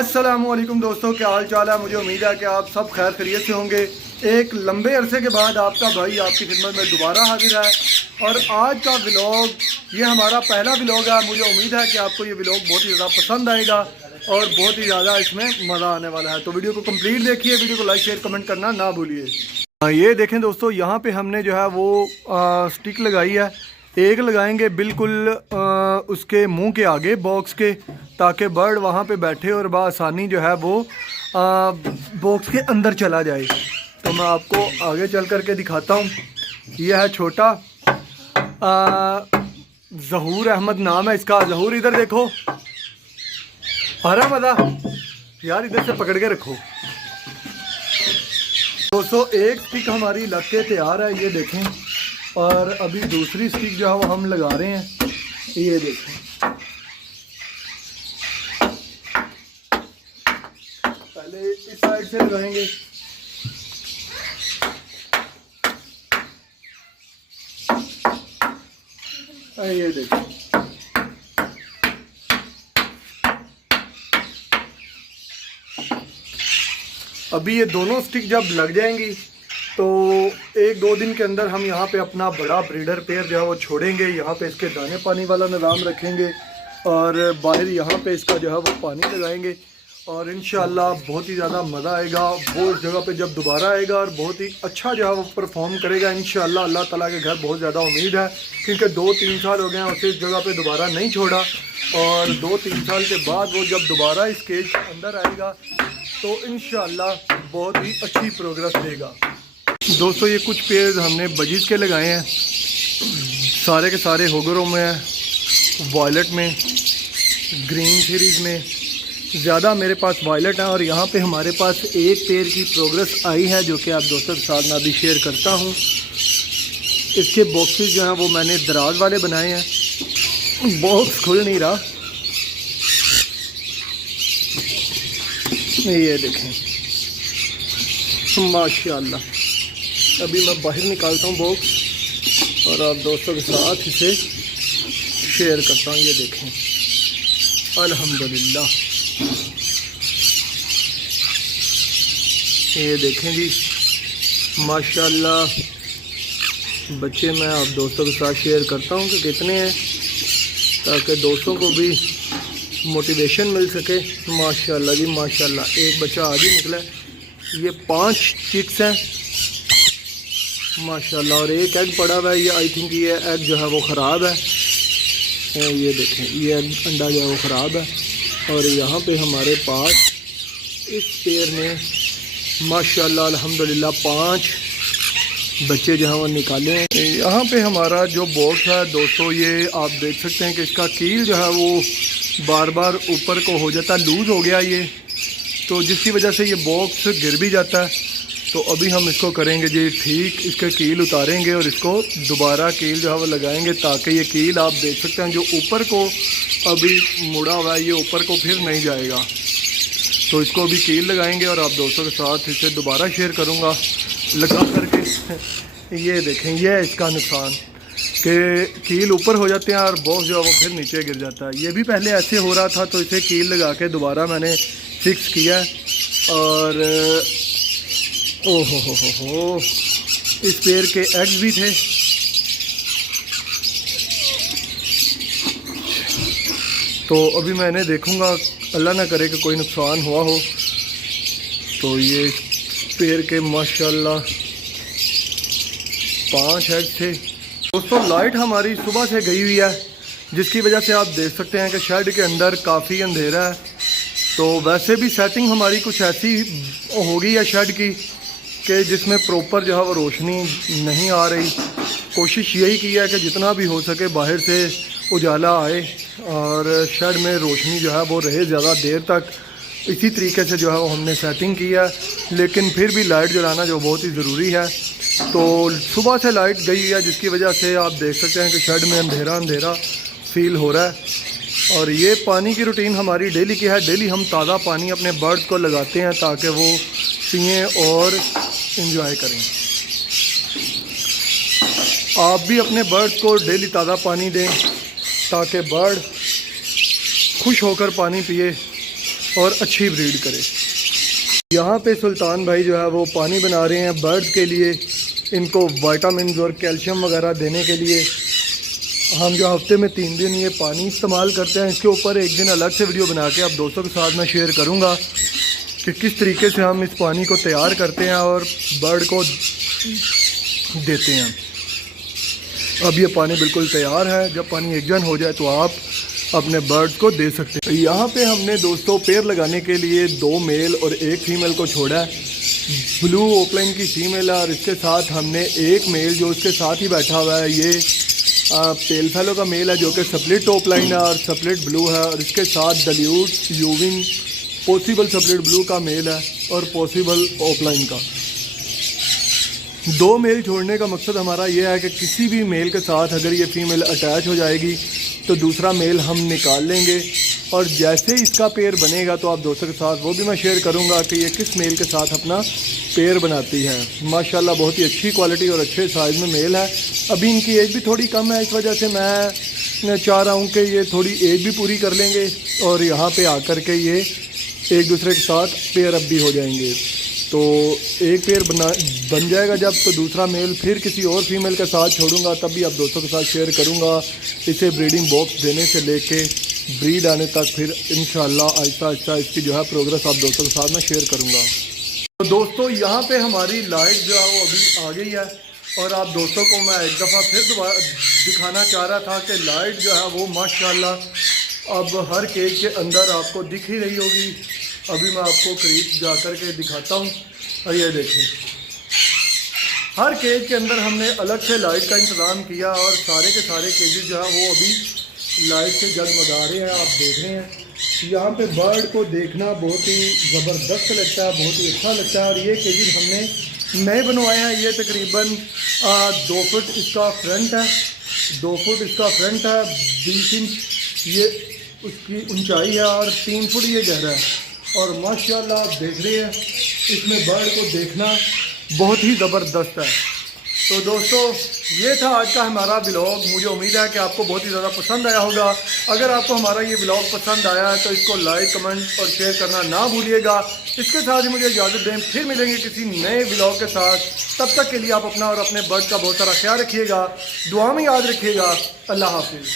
अस्सलामुअलैकुम दोस्तों, क्या हाल चाल है। मुझे उम्मीद है कि आप सब खैर खैरियत से होंगे। एक लंबे अरसे के बाद आपका भाई आपकी खिदमत में दोबारा हाजिर है और आज का व्लॉग ये हमारा पहला व्लॉग है। मुझे उम्मीद है कि आपको ये व्लॉग बहुत ही ज़्यादा पसंद आएगा और बहुत ही ज़्यादा इसमें मज़ा आने वाला है। तो वीडियो को कंप्लीट देखिए, वीडियो को लाइक शेयर कमेंट करना ना भूलिए। ये देखें दोस्तों, यहाँ पे हमने जो है वो स्टिक लगाई है। एक लगाएंगे बिल्कुल उसके मुंह के आगे बॉक्स के, ताकि बर्ड वहाँ पे बैठे और बआसानी जो है वो बॉक्स के अंदर चला जाए। तो मैं आपको आगे चल कर के दिखाता हूँ। यह है छोटा ज़हूर अहमद नाम है इसका। ज़हूर इधर देखो, आ रहा मज़ा यार, इधर से पकड़ के रखो। दोस्तों एक स्टिक हमारी लग के तैयार है, ये देखें। और अभी दूसरी स्टिक जो है वो हम लगा रहे हैं, ये देखें। पहले इस साइड से लगाएंगे। ये देखें, अभी ये दोनों स्टिक जब लग जाएंगी तो एक दो दिन के अंदर हम यहाँ पे अपना बड़ा ब्रीडर पेयर जो है वो छोड़ेंगे। यहाँ पे इसके दाने पानी वाला निज़ाम रखेंगे और बाहर यहाँ पे इसका जो है वो पानी लगाएंगे और इंशाअल्लाह बहुत ही ज़्यादा मज़ा आएगा। वो उस जगह पे जब दोबारा आएगा और बहुत ही अच्छा जो है वो परफॉर्म करेगा इंशाअल्लाह। अल्लाह ताला के घर बहुत ज़्यादा उम्मीद है, क्योंकि 2-3 साल हो गए हैं उसे इस जगह पे दोबारा नहीं छोड़ा और 2-3 साल के बाद वो जब दोबारा इस केज के अंदर आएगा तो इंशाअल्लाह बहुत ही अच्छी प्रोग्रेस देगा। दोस्तों ये कुछ पेड़ हमने बजीज के लगाए हैं, सारे के सारे होगरों में है, वायलेट में, ग्रीन सीरीज़ में। ज़्यादा मेरे पास वायलेट है और यहाँ पे हमारे पास एक पेड़ की प्रोग्रेस आई है जो कि आप दोस्तों के साथ मैं भी शेयर करता हूँ। इसके बॉक्सेस जो हैं वो मैंने दराज वाले बनाए हैं, बॉक्स खुल नहीं रहा। ये देखें माशाल्लाह। अभी मैं बाहर निकालता हूँ बॉक्स और आप दोस्तों के साथ इसे शेयर करता हूँ। ये देखें अल्हम्दुलिल्लाह, ये देखें जी माशाल्लाह। बच्चे मैं आप दोस्तों के साथ शेयर करता हूँ कि कितने हैं, ताकि दोस्तों को भी मोटिवेशन मिल सके। माशाल्लाह जी माशाल्लाह, एक बच्चा आज ही निकला है। ये 5 चिक्स हैं माशाल्लाह और एक एग पड़ा हुआ है। ये आई थिंक ये एग जो है वो ख़राब है। ये देखें ये अंडा जो है वो ख़राब है। और यहाँ पे हमारे पास इस पेयर में माशाल्लाह अल्हम्दुलिल्लाह 5 बच्चे जो हैं वो निकाले हैं। यहाँ पे हमारा जो बॉक्स है दोस्तों, ये आप देख सकते हैं कि इसका कील जो है वो बार बार ऊपर को हो जाता है, लूज़ हो गया ये, तो जिसकी वजह से ये बॉक्स गिर भी जाता है। तो अभी हम इसको करेंगे जी ठीक, इसके कील उतारेंगे और इसको दोबारा कील जो है वो लगाएंगे, ताकि ये कील आप देख सकते हैं जो ऊपर को अभी मुड़ा हुआ है ये ऊपर को फिर नहीं जाएगा। तो इसको अभी कील लगाएंगे और आप दोस्तों के साथ इसे दोबारा शेयर करूँगा लगा करके। ये देखें ये है इसका नुकसान कि कील ऊपर हो जाते हैं और बॉक्स जो है वो फिर नीचे गिर जाता है। ये भी पहले ऐसे हो रहा था, तो इसे कील लगा के दोबारा मैंने फिक्स किया और ओहो हो, इस पेड़ के एग्स भी थे। तो अभी मैंने देखूंगा, अल्लाह ना करे कि कोई नुकसान हुआ हो। तो ये पेड़ के माशाल्लाह 5 एग थे। दोस्तों लाइट हमारी सुबह से गई हुई है, जिसकी वजह से आप देख सकते हैं कि शेड के अंदर काफ़ी अंधेरा है। तो वैसे भी सेटिंग हमारी कुछ ऐसी हो गई है शेड की कि जिसमें प्रॉपर जो है वो रोशनी नहीं आ रही। कोशिश यही की है कि जितना भी हो सके बाहर से उजाला आए और शेड में रोशनी जो है वो रहे ज़्यादा देर तक। इसी तरीके से जो है वो हमने सेटिंग की है, लेकिन फिर भी लाइट जलाना जो बहुत ही ज़रूरी है। तो सुबह से लाइट गई है, जिसकी वजह से आप देख सकते हैं कि शेड में अंधेरा अंधेरा फील हो रहा है। और ये पानी की रूटीन हमारी डेली की है। डेली हम ताज़ा पानी अपने बर्ड्स को लगाते हैं ताकि वो पिएँ और इंजॉय करें। आप भी अपने बर्ड्स को डेली ताज़ा पानी दें ताकि बर्ड खुश होकर पानी पिए और अच्छी ब्रीड करे। यहाँ पे सुल्तान भाई जो है वो पानी बना रहे हैं बर्ड्स के लिए, इनको विटामिन और कैल्शियम वगैरह देने के लिए। हम जो हफ्ते में 3 दिन ये पानी इस्तेमाल करते हैं, इसके ऊपर एक दिन अलग से वीडियो बना के आप दोस्तों के साथ मैं शेयर करूँगा कि किस तरीके से हम इस पानी को तैयार करते हैं और बर्ड को देते हैं। अब ये पानी बिल्कुल तैयार है, जब पानी एकजन हो जाए तो आप अपने बर्ड्स को दे सकते हैं। यहाँ पे हमने दोस्तों पेयर लगाने के लिए 2 मेल और 1 फीमेल को छोड़ा है। ब्लू ओपलाइन की फीमेल है और इसके साथ हमने 1 मेल जो उसके साथ ही बैठा हुआ है, ये पेल फेलो का मेल है जो कि स्प्लिट ओपलाइन है और स्प्लिट ब्लू है, और इसके साथ डल्यूट यूविंग पॉसिबल स्प्लिट ब्लू का मेल है और पॉसिबल ओपलाइन का। 2 मेल छोड़ने का मकसद हमारा ये है कि किसी भी मेल के साथ अगर ये फीमेल अटैच हो जाएगी तो दूसरा मेल हम निकाल लेंगे, और जैसे इसका पेयर बनेगा तो आप दोस्तों के साथ वो भी मैं शेयर करूंगा कि ये किस मेल के साथ अपना पेयर बनाती है। माशाल्लाह बहुत ही अच्छी क्वालिटी और अच्छे साइज़ में मेल है। अभी इनकी एज भी थोड़ी कम है, इस वजह से मैं चाह रहा हूँ कि ये थोड़ी एज भी पूरी कर लेंगे और यहाँ पे आकर के ये एक दूसरे के साथ पेयर अप भी हो जाएंगे। तो एक पेयर बन जाएगा जब, तो दूसरा मेल फिर किसी और फीमेल के साथ छोड़ूंगा, तब भी आप दोस्तों के साथ शेयर करूंगा। इसे ब्रीडिंग बॉक्स देने से लेके ब्रीड आने तक फिर इंशाल्लाह आहिस्ता आहिस्ता इसकी जो है प्रोग्रेस आप दोस्तों के साथ मैं शेयर करूंगा। तो दोस्तों यहाँ पे हमारी लाइट जो है वो अभी आ गई है, और आप दोस्तों को मैं एक दफ़ा फिर दोबारा दिखाना चाह रहा था कि लाइट जो है वो माशाल्लाह अब हर केज के अंदर आपको दिख ही रही होगी। अभी मैं आपको करीब जा कर के दिखाता हूँ, और ये देखें हर केज के अंदर हमने अलग से लाइट का इंतज़ाम किया, और सारे के सारे केजेस जो है वो अभी लाइट से जगमगा रहे हैं। आप देख रहे हैं यहाँ पे बर्ड को देखना बहुत ही ज़बरदस्त लगता है, बहुत ही अच्छा लगता है। और ये केजेस हमने नए बनवाए हैं। ये तकरीबन 2 फुट इसका फ्रंट है, 2 फुट इसका फ्रंट है, 20 इंच ये उसकी ऊंचाई है और 3 फुट ये गहरा है। और माशाल्लाह आप देख रहे हैं इसमें बर्ड को देखना बहुत ही ज़बरदस्त है। तो दोस्तों ये था आज का हमारा व्लॉग। मुझे उम्मीद है कि आपको बहुत ही ज़्यादा पसंद आया होगा। अगर आपको हमारा ये व्लॉग पसंद आया है तो इसको लाइक, कमेंट और शेयर करना ना भूलिएगा। इसके साथ ही मुझे इजाज़त दें, फिर मिलेंगे किसी नए व्लॉग के साथ। तब तक के लिए आप अपना और अपने बर्ड का बहुत सारा ख्याल रखिएगा, दुआ में याद रखिएगा। अल्लाह हाफिज़।